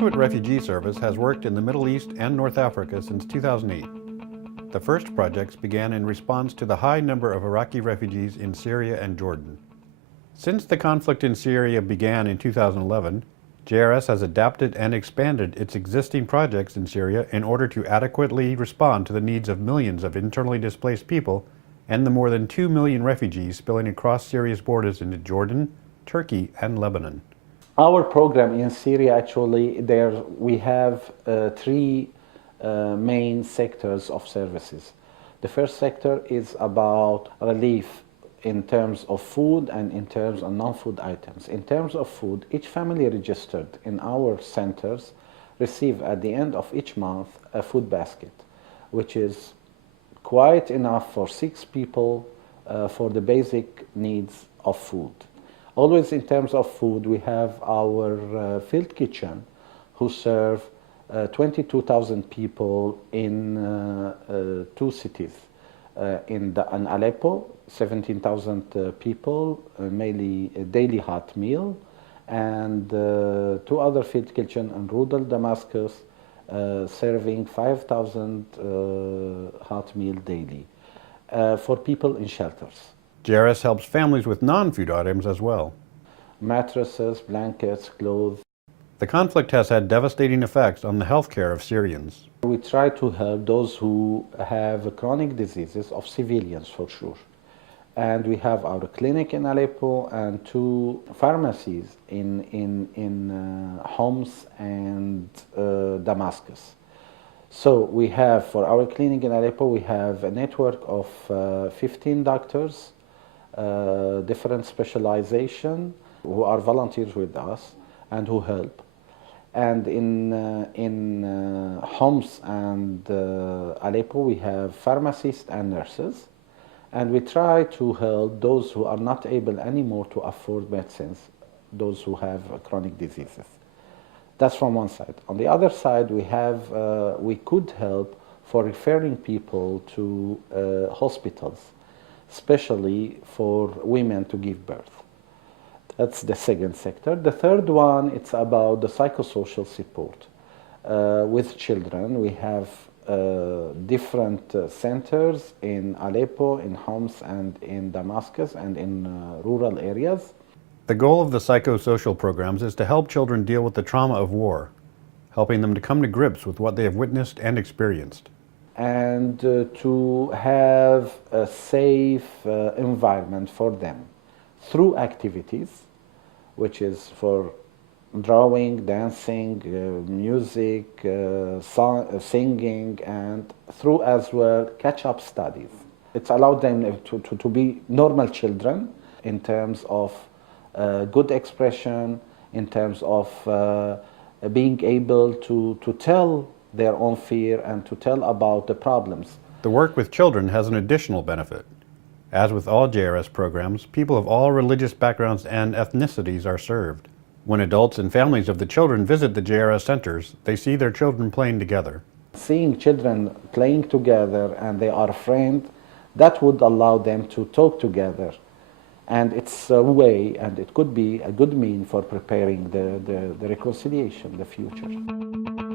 Jesuit Refugee Service has worked in the Middle East and North Africa since 2008. The first projects began in response to the high number of Iraqi refugees in Syria and Jordan. Since the conflict in Syria began in 2011, JRS has adapted and expanded its existing projects in Syria in order to adequately respond to the needs of millions of internally displaced people and the more than 2 million refugees spilling across Syria's borders into Jordan, Turkey, and Lebanon. Our program in Syria, actually, we have three main sectors of services. The first sector is about relief in terms of food and in terms of non-food items. In terms of food, each family registered in our centers receive at the end of each month a food basket, which is quite enough for 6 people for the basic needs of food. Always in terms of food, we have our field kitchen who serve 22,000 people in 2 cities. In Aleppo, 17,000 people, mainly a daily hot meal, and 2 other field kitchen in rural Damascus, serving 5,000 hot meal daily for people in shelters. JRS helps families with non-food items as well. Mattresses, blankets, clothes. The conflict has had devastating effects on the health care of Syrians. We try to help those who have chronic diseases of civilians, for sure. And we have our clinic in Aleppo and 2 pharmacies in Homs and Damascus. So we have, for our clinic in Aleppo, we have a network of 15 doctors, different specialization, who are volunteers with us and who help. And in Homs and Aleppo, we have pharmacists and nurses, and we try to help those who are not able anymore to afford medicines, those who have chronic diseases. That's from one side. On the other side, we could help for referring people to hospitals, especially for women to give birth. That's the second sector. The third one, it's about the psychosocial support. With children, we have different centers in Aleppo, in Homs, and in Damascus, and in rural areas. The goal of the psychosocial programs is to help children deal with the trauma of war, helping them to come to grips with what they have witnessed and experienced. And to have a safe environment for them through activities, which is for drawing, dancing, music, singing, and through as well catch-up studies. It's allowed them to be normal children in terms of good expression, in terms of being able to tell their own fear and to tell about the problems. The work with children has an additional benefit. As with all JRS programs, people of all religious backgrounds and ethnicities are served. When adults and families of the children visit the JRS centers, they see their children playing together. Seeing children playing together and they are friends, that would allow them to talk together. And it's a way, and it could be a good mean for preparing the reconciliation, the future.